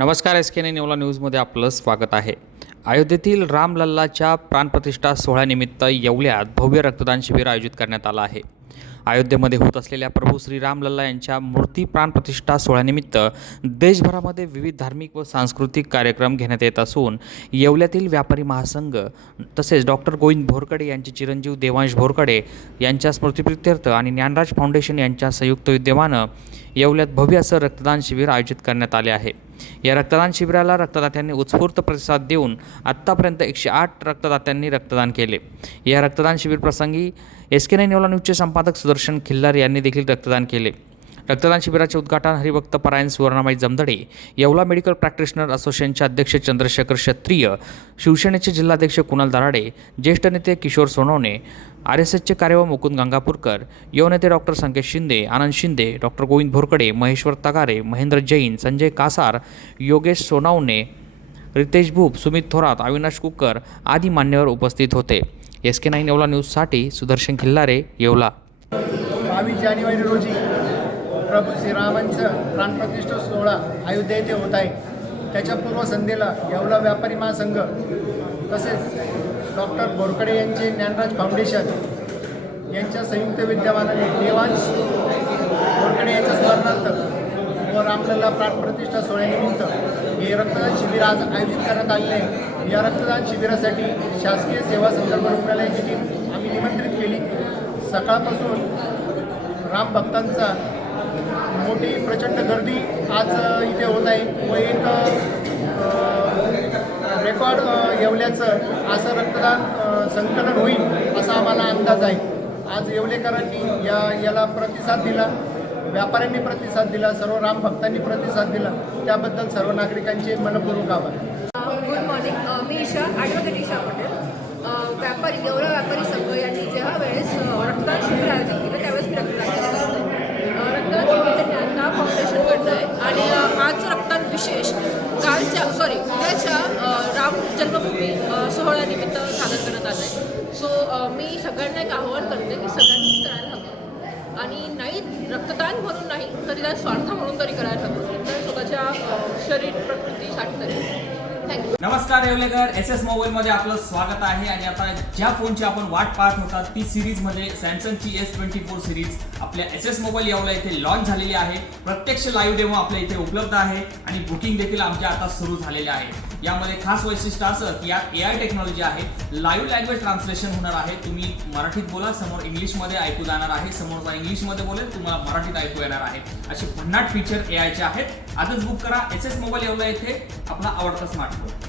नमस्कार एस के नेवला न्यूजमध्ये आपलं स्वागत आहे. अयोध्येतील रामलल्लाच्या प्राणप्रतिष्ठा सोहळ्यानिमित्त येवल्यात भव्य रक्तदान शिबिर आयोजित करण्यात आलं आहे. अयोध्येमध्ये होत असलेल्या प्रभू श्री रामलल्ला यांच्या मूर्ती प्राणप्रतिष्ठा सोहळ्यानिमित्त देशभरामध्ये विविध धार्मिक व सांस्कृतिक कार्यक्रम घेण्यात येत असून येवल्यातील व्यापारी महासंघ तसेच डॉक्टर गोविंद भोरकडे यांचे चिरंजीव देवांश भोरकडे यांच्या स्मृतिप्रित्यर्थ आणि ज्ञानराज फाउंडेशन यांच्या संयुक्त विद्यमानं येवल्यात भव्य असं रक्तदान शिबिर आयोजित करण्यात आले आहे. या रक्तदान शिबिराला रक्तदात्यांनी उत्स्फूर्त प्रतिसाद देऊन आत्तापर्यंत एकशे आठ रक्तदात्यांनी रक्तदान केले. या रक्तदान शिबिर प्रसंगी एस के नाईन न्यूजचे संपादक सुदर्शन खिल्लार यांनी देखील रक्तदान केले. रक्तदान शिबिराचे उद्घाटन हरिभक्त परायण सुवर्णाबाई जमदडे येवला मेडिकल प्रॅक्टिशनर असोसिएशनचे अध्यक्ष चंद्रशेखर क्षत्रिय शिवसेनेचे जिल्हाध्यक्ष कुणाल दराडे ज्येष्ठ नेते किशोर सोनवणे आर एस एसचे कार्यवाह मुकुंद गंगापूरकर युवनेते डॉक्टर संकेत शिंदे आनंद शिंदे डॉक्टर गोविंद भोरकडे महेश्वर तगारे महेंद्र जैन संजय कासार योगेश सोनावणे रितेश भूप सुमित थोरात अविनाश कुकर आदी मान्यवर उपस्थित होते. एस के नाईन येवला न्यूजसाठी सुदर्शन खिल्लारे येवला. बावीस जानेवारी रोजी प्रभू श्रीरामांचं प्राणप्रतिष्ठा सोहळा अयोध्या येथे होत आहे. त्याच्या पूर्वसंध्येला येवला व्यापारी महासंघ तसेच डॉक्टर बोरकडे यांचे ज्ञानराज फाउंडेशन यांच्या संयुक्त विद्यमानाने देवांश बोरकडे यांच्या स्मरणार्थ व रामलल्ला प्राणप्रतिष्ठा सोहळ्यानिमित्त हे रक्तदान शिबिर आज आयोजित करण्यात आलेले आहे. या रक्तदान शिबिरासाठी शासकीय सेवा संदर्भ रुग्णालयाची टीम आम्ही निमंत्रित केली. सकाळपासून राम भक्तांचा मोठी प्रचंड गर्दी आज इथे होत आहे व एक रेकॉर्ड येवल्याचं असं रक्तदान संकलन होईल असा आम्हाला अंदाज आहे. आज येवलेकरांनी या याला प्रतिसाद दिला व्यापाऱ्यांनी प्रतिसाद दिला सर्व राम भक्तांनी प्रतिसाद दिला. त्याबद्दल सर्व नागरिकांचे मनपूर्वक आभार. गुड मॉर्निंग मी ईशा ॲडव्होकेट ईशा पटेल. व्यापारी गेवरा व्यापारी संघ यांनी जेव्हा वेळेस रक्तदान शिबिर आयोजित केलं त्यावेळेस रक्तदान रक्तदान शिबिर फाउंडेशनकडनं आहे. आणि आज रक्तदान विशेष कालच्या सॉरी जन्मभूमी अ, सोहळ्यानिमित्त सादर करत आलं आहे सो मी सगळ्यांना एक आवाहन करते की सगळ्यांनीच करायला हवं. आणि नाही रक्तदान म्हणून नाही तरी त्या स्वार्थ म्हणून तरी करायला हवं. तर स्वतःच्या शरीर प्रकृतीसाठी तरी. नमस्कार येवलेकर एस एस मोबाईल मध्ये आपलं स्वागत आहे. आणि आता ज्या फोनची आपण वाट पाहत होता ती सिरीजमध्ये सॅमसंगची एस ट्वेंटी फोर सिरीज आपल्या एस एस मोबाईल येवला इथे लॉन्च झालेली आहे. प्रत्यक्ष लाईव्ह डेमो आपल्या इथे उपलब्ध आहे. आणि बुकिंग देखील आमच्या आता सुरू झालेले आहे यामध्ये खास वैशिष्ट्य असं की यात ए आय टेक्नॉलॉजी आहे लाईव्ह लँग्वेज ट्रान्सलेशन होणार आहे तुम्ही मराठीत बोला समोर इंग्लिशमध्ये ऐकू जाणार आहे समोरचा इंग्लिशमध्ये बोलेल तुम्हाला मराठीत ऐकू येणार आहे. असे भन्नाट फीचर ए आयचे आहेत. आजच बुक करा. एस एस मोबाईल एवढा येथे आपला आवडता स्मार्टफोन